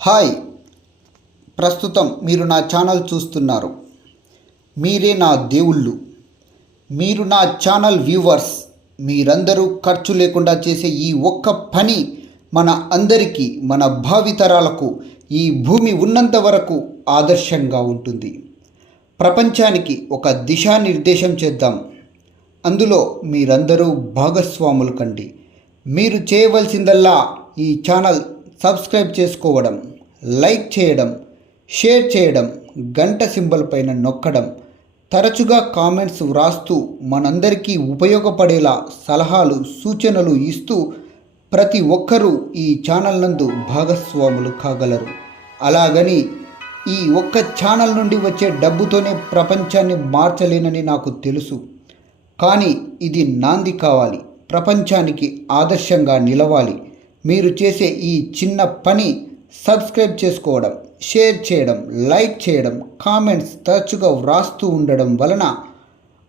Hi, ప్రస్తుతం మీరు నా ఛానల్ చూస్తున్నారు. మీరే నా దేవుళ్ళు. మీరు నా ఛానల్ వ్యూవర్స్. మీరందరూ ఖర్చు లేకుండా చేసే ఈ ఒక్క పని మన అందరికీ, మన భావితరాలకు, ఈ భూమి ఉన్నంత వరకు ఆదర్శంగా ఉంటుంది. ప్రపంచానికి ఒక దిశానిర్దేశం చేద్దాం. అందులో మీరందరూ భాగస్వాములు కండి. మీరు చేయవలసిందల్లా ఈ ఛానల్ సబ్స్క్రైబ్ చేసుకోవడం, లైక్ చేయడం, షేర్ చేయడం, గంట సింబల్ పైన నొక్కడం, తరచుగా కామెంట్స్ వ్రాస్తూ మనందరికీ ఉపయోగపడేలా సలహాలు, సూచనలు ఇస్తూ ప్రతి ఒక్కరూ ఈ ఛానల్ నందు భాగస్వాములు కాగలరు. అలాగని ఈ ఒక్క ఛానల్ నుండి వచ్చే డబ్బుతోనే ప్రపంచాన్ని మార్చలేనని నాకు తెలుసు. కానీ ఇది నాంది కావాలి, ప్రపంచానికి ఆదర్శంగా నిలవాలి. మీరు చేసే ఈ చిన్న పని సబ్స్క్రైబ్ చేసుకోవడం, షేర్ చేయడం, లైక్ చేయడం, కామెంట్స్ తరచుగా వ్రాస్తూ ఉండడం వలన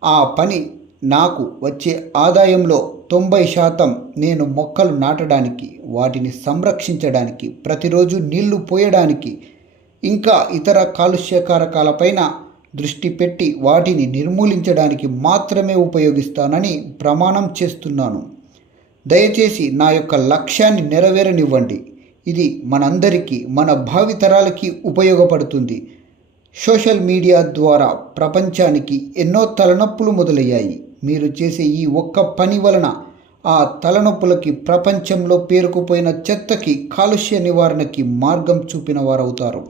ఆ పని నాకు వచ్చే ఆదాయంలో 90% నేను మొక్కలు నాటడానికి, వాటిని సంరక్షించడానికి, ప్రతిరోజు నీళ్లు పోయడానికి, ఇంకా ఇతర కాలుష్యకారకాలపైన దృష్టి పెట్టి వాటిని నిర్మూలించడానికి మాత్రమే ఉపయోగిస్తానని ప్రమాణం చేస్తున్నాను. దయచేసి నా యొక్క లక్ష్యాన్ని నెరవేరనివ్వండి. ఇది మనందరికీ, మన భావితరాలకి ఉపయోగపడుతుంది. సోషల్ మీడియా ద్వారా ప్రపంచానికి ఎన్నో తలనొప్పులు మొదలయ్యాయి. మీరు చేసే ఈ ఒక్క పని వలన ఆ తలనొప్పులకి, ప్రపంచంలో పేరుకుపోయిన చెత్తకి, కాలుష్య నివారణకి మార్గం చూపిన వారవుతారు.